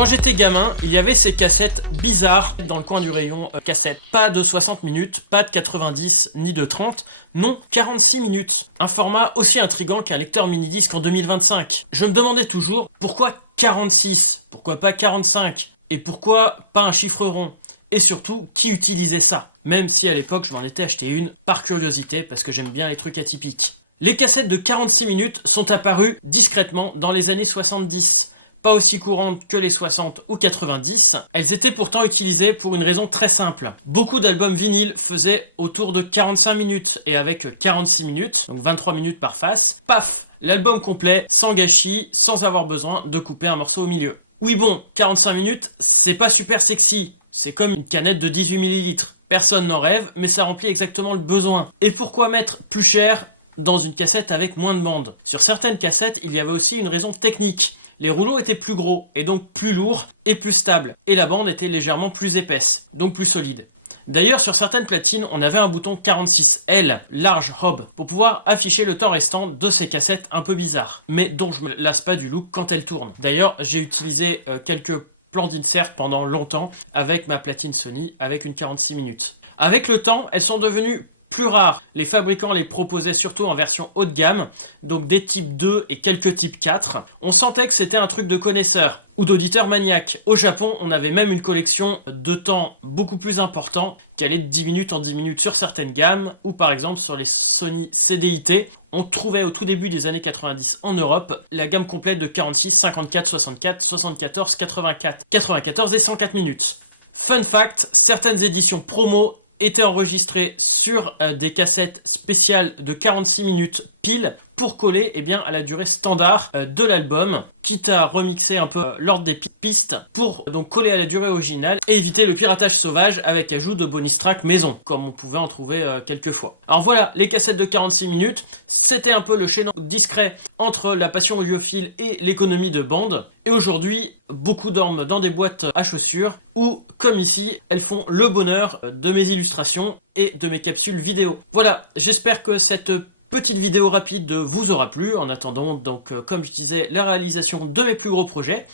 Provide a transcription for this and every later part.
Quand j'étais gamin, il y avait ces cassettes bizarres dans le coin du rayon cassette. Pas de 60 minutes, pas de 90 ni de 30, non, 46 minutes. Un format aussi intriguant qu'un lecteur mini-disque en 2025. Je me demandais toujours pourquoi 46, pourquoi pas 45 et pourquoi pas un chiffre rond. Et surtout, qui utilisait ça? Même si à l'époque je m'en étais acheté une par curiosité parce que j'aime bien les trucs atypiques. Les cassettes de 46 minutes sont apparues discrètement dans les années 70. Pas aussi courantes que les 60 ou 90, elles étaient pourtant utilisées pour une raison très simple. Beaucoup d'albums vinyles faisaient autour de 45 minutes, et avec 46 minutes, donc 23 minutes par face, paf, l'album complet, sans gâchis, sans avoir besoin de couper un morceau au milieu. Oui bon, 45 minutes, c'est pas super sexy, c'est comme une canette de 18 ml. Personne n'en rêve, mais ça remplit exactement le besoin. Et pourquoi mettre plus cher dans une cassette avec moins de bandes? Sur certaines cassettes, il y avait aussi une raison technique. Les rouleaux étaient plus gros, et donc plus lourds et plus stables, et la bande était légèrement plus épaisse, donc plus solide. D'ailleurs, sur certaines platines, on avait un bouton 46L, large hob, pour pouvoir afficher le temps restant de ces cassettes un peu bizarres, mais dont je me lasse pas du look quand elles tournent. D'ailleurs, j'ai utilisé quelques plans d'insert pendant longtemps avec ma platine Sony, avec une 46 minutes. Avec le temps, elles sont devenues plus rares. Les fabricants les proposaient surtout en version haut de gamme, donc des types 2 et quelques types 4. On sentait que c'était un truc de connaisseurs ou d'auditeurs maniaques. Au Japon, on avait même une collection de temps beaucoup plus important qui allait de 10 minutes en 10 minutes sur certaines gammes, ou par exemple sur les Sony CDIT, on trouvait au tout début des années 90 en Europe la gamme complète de 46, 54, 64, 74, 84, 94 et 104 minutes. Fun fact, certaines éditions promo étaient enregistrées sur des cassettes spéciales de 46 minutes pile pour coller à la durée standard de l'album, quitte à remixer un peu l'ordre des pistes pour donc coller à la durée originale et éviter le piratage sauvage avec ajout de bonus track maison, comme on pouvait en trouver quelques fois. Alors voilà, les cassettes de 46 minutes, c'était un peu le chaînon discret entre la passion audiophile et l'économie de bande. Et aujourd'hui, beaucoup dorment dans des boîtes à chaussures où, comme ici, elles font le bonheur de mes illustrations et de mes capsules vidéo. Voilà, j'espère que cette petite vidéo rapide vous aura plu. En attendant, donc, comme je disais, la réalisation de mes plus gros projets.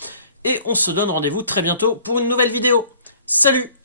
Et on se donne rendez-vous très bientôt pour une nouvelle vidéo. Salut!